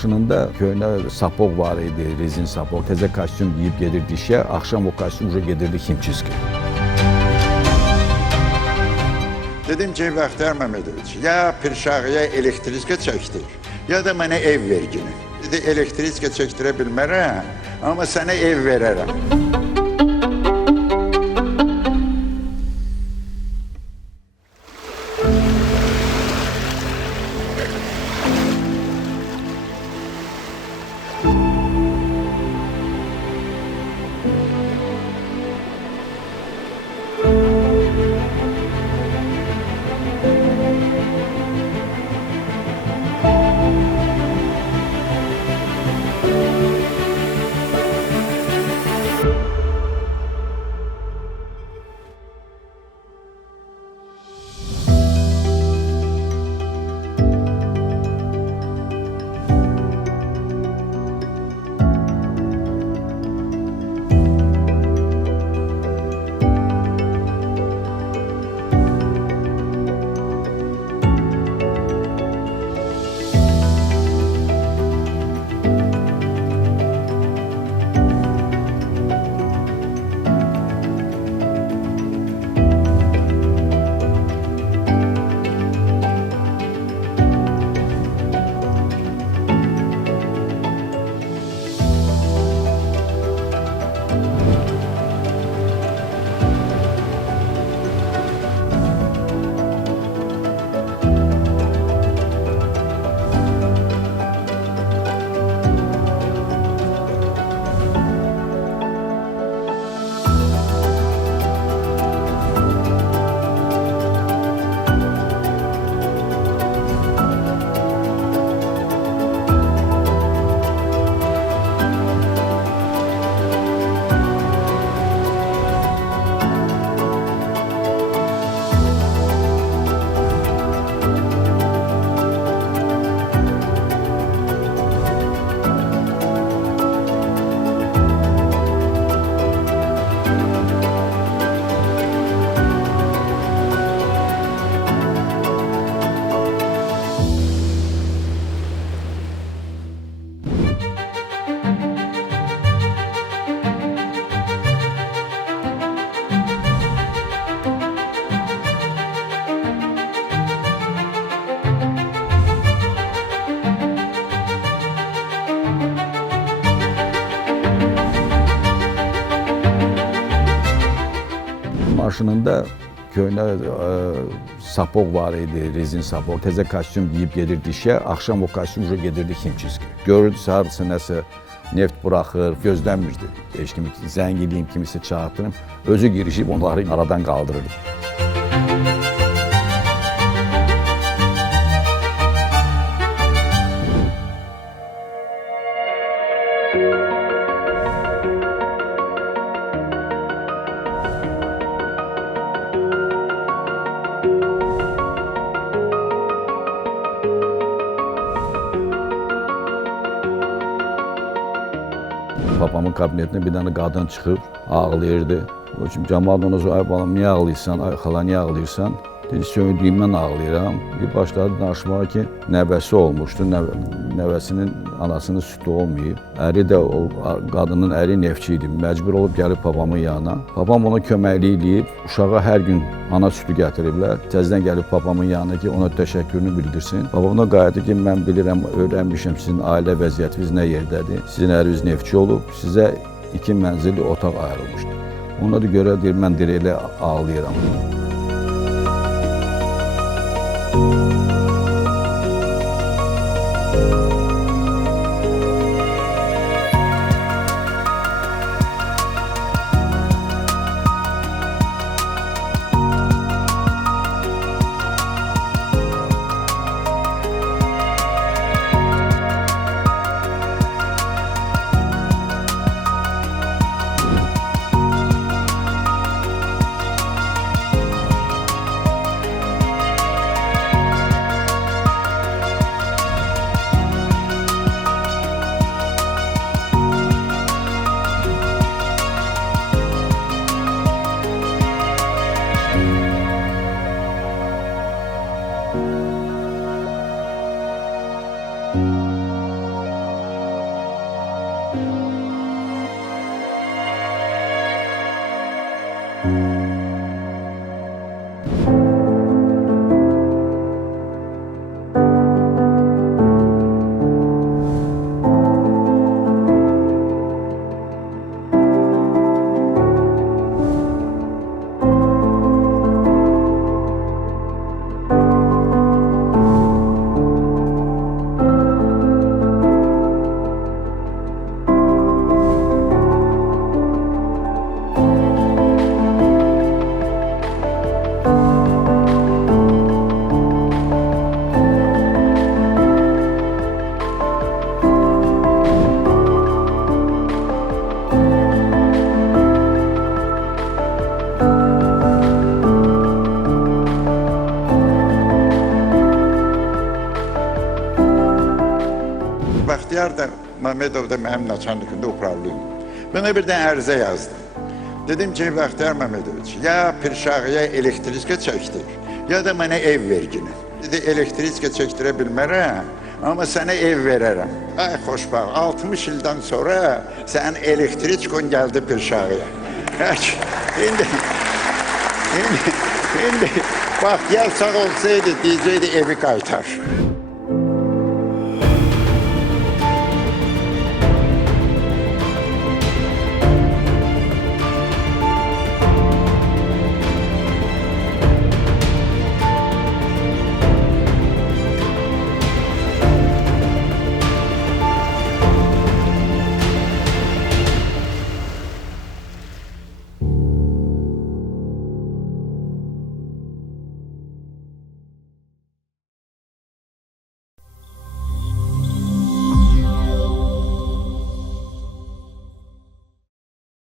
Maşınında köhnə sapok var idi, rezin sapok. Təzə kostyum giyib gedirdi işə, axşam o kostyum уже gedirdi Ximçiskə. Dedim ki, Bəxtiyar Məmmədoviç, ya Pirşağıya elektriska çəkdir, ya da mənə ev vergini. Dedi, elektriska çəkdirə bilmərəm, amma sənə ev verərəm. Maşınında köhnə sapok var idi, rezin sapok. Təzə kostyum giyib gedirdi işə, axşam o kostyum уже gedirdi Ximçiskə. Görürdü sarısı nəsə neft buraxır, gözləmirdi. Heç kimi zəng eləyim, kimisi çağırtırım, özü girişib onları aradan qaldırırdı. Babamın kabinetinə bir dənə qadın çıxıb, ağlayırdı. O üçün Camal ona sonra, ay balam, niyə ağlayırsan, ay xala, niyə ağlayırsan? Dedi, söndüyümdən ağlayıram. Bir başladı danışmağa ki, nəvəsi olmuşdu, nəvəsinin anasının sütü olmayıb. Əri də, o qadının əri neftçi idi, məcbur olub gəlib babamın yanına. Babam ona köməklik eləyib, uşağa hər gün ana sütü gətiriblər. Təzdən gəlib babamın yanına ki, ona təşəkkürünü bildirsin. Babam da qayıtdı ki, mən bilirəm, öyrənmişəm sizin ailə vəziyyətiniz nə yerdədir. Sizin əriniz neftçi olub, sizə 2 mənzilli otaq ayrılmışdı. Ona da görə deyir, mən deyir, elə ağlayıram. Əliyar da, Məmmədov da mənim naçanlıqımda upravlıyım. Buna bir dənə ərizə yazdım. Dedim ki, Bəxtiyar Məmmədoviç, ya Pirşağıya elektrika çəkdir, ya da mənə ev vergini. Dedi, elektrika çəkdirə bilmərəm, amma sənə ev verərəm. Ay xoşbaxt, 60 ildən sonra sənin elektrikon gəldi Pirşağıya. İndi Baxtiyar sağ olsaydı, deyəcəkdi evi qaytar.